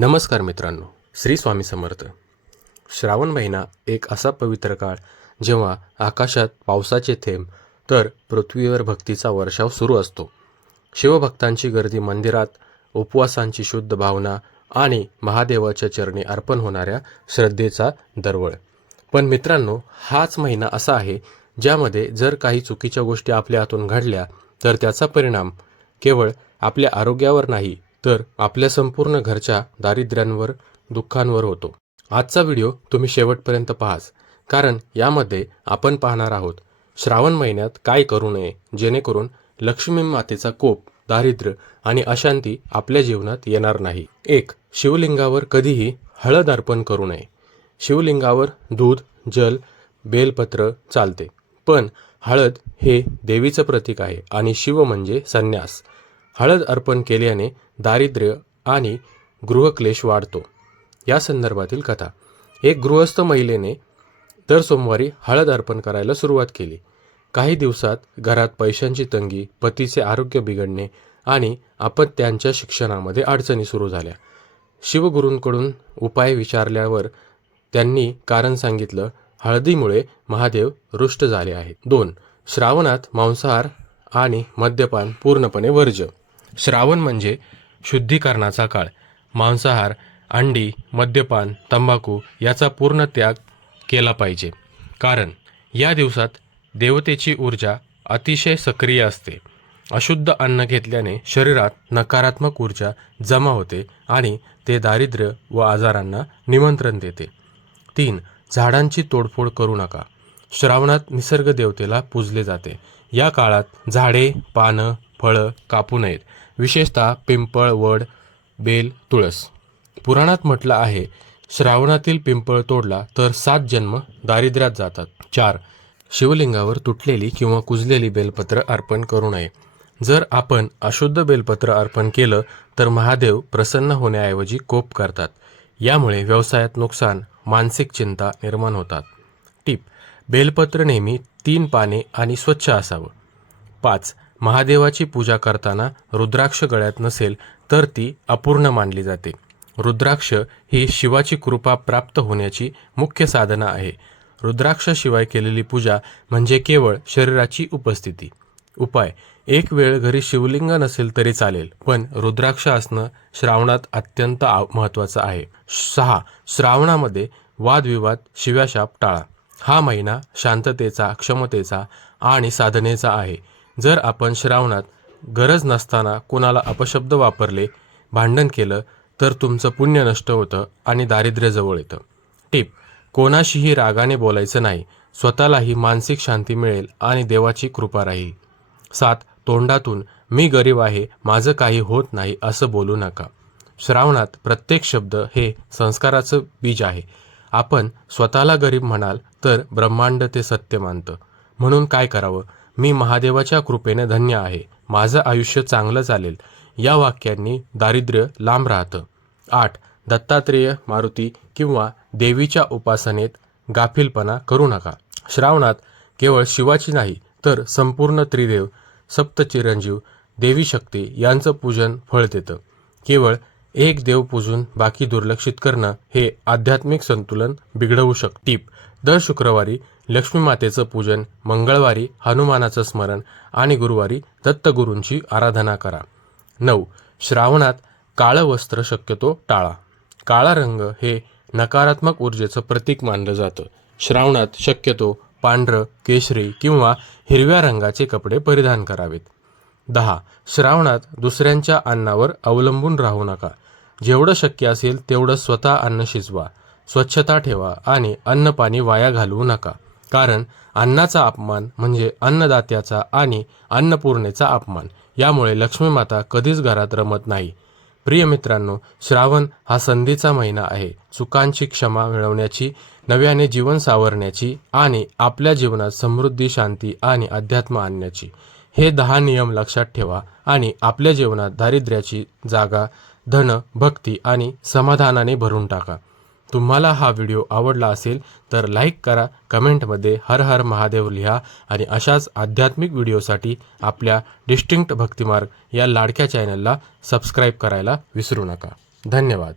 नमस्कार मित्रांनो श्री स्वामी समर्थ. श्रावण महिना एक असा पवित्र काळ जेव्हा आकाशात पावसाचे थेंब तर पृथ्वीवर भक्तीचा वर्षाव सुरू असतो. शिवभक्तांची गर्दी मंदिरात उपवासांची शुद्ध भावना आणि महादेवाच्या चरणी अर्पण होणाऱ्या श्रद्धेचा दरवळ. पण मित्रांनो हाच महिना असा आहे ज्यामध्ये जर काही चुकीच्या गोष्टी आपल्या हातून घडल्या तर त्याचा परिणाम केवळ आपल्या आरोग्यावर नाही तर आपल्या संपूर्ण घरच्या दारिद्र्यांवर दुःखांवर होतो. आजचा व्हिडिओ तुम्ही शेवटपर्यंत पाहाच कारण यामध्ये आपण पाहणार आहोत श्रावण महिन्यात काय करू नये जेणेकरून लक्ष्मी मातेचा कोप दारिद्र्य आणि अशांती आपल्या जीवनात येणार नाही. एक शिवलिंगावर कधीही हळद अर्पण करू नये. शिवलिंगावर दूध जल बेलपत्र चालते. पण हळद हे देवीचं प्रतीक आहे आणि शिव म्हणजे संन्यास. हळद अर्पण केल्याने दारिद्र्य आणि गृहक्लेश वाढतो. या संदर्भातील कथा. एक गृहस्थ महिलेने दर सोमवारी हळद अर्पण करायला सुरुवात केली. काही दिवसात घरात पैशांची तंगी पतीचे आरोग्य बिघडणे आणि अपत्यांच्या शिक्षणामध्ये अडचणी सुरू झाल्या. शिवगुरूंकडून उपाय विचारल्यावर त्यांनी कारण सांगितलं हळदीमुळे महादेव रुष्ट झाले आहेत. दोन. श्रावणात मांसाहार आणि मद्यपान पूर्णपणे वर्ज्य. श्रावण म्हणजे शुद्धीकरणाचा काळ. मांसाहार अंडी मद्यपान तंबाखू याचा पूर्ण त्याग केला पाहिजे. कारण या दिवसात देवतेची ऊर्जा अतिशय सक्रिय असते. अशुद्ध अन्न घेतल्याने शरीरात नकारात्मक ऊर्जा जमा होते आणि ते दारिद्र्य व आजारांना निमंत्रण देते. तीन झाडांची तोडफोड करू नका. श्रावणात निसर्ग देवतेला पूजले जाते. या काळात झाडे पानं फळं कापू नयेत. विशेषतः पिंपळ वड बेल तुळस. पुराणात म्हटलं आहे श्रावणातील पिंपळ तोडला तर सात जन्म दारिद्र्यात जातात. चार. शिवलिंगावर तुटलेली किंवा कुजलेली बेलपत्र अर्पण करू नये. जर आपण अशुद्ध बेलपत्र अर्पण केलं तर महादेव प्रसन्न होण्याऐवजी कोप करतात. यामुळे व्यवसायात नुकसान मानसिक चिंता निर्माण होतात. टीप. बेलपत्र नेहमी तीन पाने आणि स्वच्छ असावं. पाच. महादेवाची पूजा करताना रुद्राक्ष गळ्यात नसेल तर ती अपूर्ण मानली जाते. रुद्राक्ष ही शिवाची कृपा प्राप्त होण्याची मुख्य साधना आहे. रुद्राक्षाशिवाय केलेली पूजा म्हणजे केवळ शरीराची उपस्थिती. उपाय एक वेळ घरी शिवलिंग नसेल तरी चालेल पण रुद्राक्ष असणं श्रावणात अत्यंत आव- महत्त्वाचं आहे. सहा श्रावणामध्ये वादविवाद शिव्याशाप टाळा. हा महिना शांततेचा क्षमतेचा आणि साधनेचा आहे. जर आपण श्रावणात गरज नसताना कोणाला अपशब्द वापरले भांडण केलं तर तुमचं पुण्य नष्ट होतं आणि दारिद्र्य जवळ येतं. टिप कोणाशीही रागाने बोलायचं नाही. स्वतःलाही मानसिक शांती मिळेल आणि देवाची कृपा राहील. सात तोंडातून मी गरीब आहे माझं काही होत नाही असं बोलू नका. श्रावणात प्रत्येक शब्द हे संस्काराचं बीज आहे. आपण स्वतःला गरीब म्हणाल तर ब्रह्मांड ते सत्य मानतं. म्हणून काय करावं? मी महादेवाच्या कृपेने धन्य आहे. माझं आयुष्य चांगलं चालेल. या वाक्यांनी दारिद्र्य लांब राहतं. आठ दत्तात्रेय मारुती किंवा देवीच्या उपासनेत गाफीलपणा करू नका. श्रावणात केवळ शिवाची नाही तर संपूर्ण त्रिदेव सप्तचिरंजीव देवी शक्ती यांचं पूजन फळ देतं. केवळ एक देव पूजून बाकी दुर्लक्षित करणं हे आध्यात्मिक संतुलन बिघडवू शकतं टीप. दर शुक्रवारी लक्ष्मीमातेचं पूजन मंगळवारी हनुमानाचं स्मरण आणि गुरुवारी दत्तगुरूंची आराधना करा. नऊ. श्रावणात काळं वस्त्र शक्यतो टाळा. काळा रंग हे नकारात्मक ऊर्जेचं प्रतीक मानलं जातं. श्रावणात शक्यतो पांढरं केशरी किंवा हिरव्या रंगाचे कपडे परिधान करावेत. दहा. श्रावणात दुसऱ्यांच्या अन्नावर अवलंबून राहू नका. जेवढं शक्य असेल तेवढं स्वतः अन्न शिजवा. स्वच्छता ठेवा आणि अन्न पाणी वाया घालवू नका. कारण अन्नाचा अपमान म्हणजे अन्नदात्याचा आणि अन्नपूर्णेचा अपमान. यामुळे लक्ष्मी माता कधीच घरात रमत नाही. प्रिय मित्रांनो श्रावण हा संधीचा महिना आहे. चुकांची क्षमा मिळवण्याची नव्याने जीवन सावरण्याची आणि आपल्या जीवनात समृद्धी शांती आणि अध्यात्म आणण्याची. हे दहा नियम लक्षात ठेवा आणि आपल्या जीवनात दारिद्र्याची जागा धन भक्ती आणि समाधानाने भरून टाका. तुम्हाला हा व्हिडिओ आवडला असेल तर लाईक करा कमेंटमध्ये हर हर महादेव लिहा आणि अशाच आध्यात्मिक व्हिडिओसाठी आपल्या डिस्टिंक्ट भक्तिमार्ग या लाडक्या चॅनलला सबस्क्राईब करायला विसरू नका. धन्यवाद.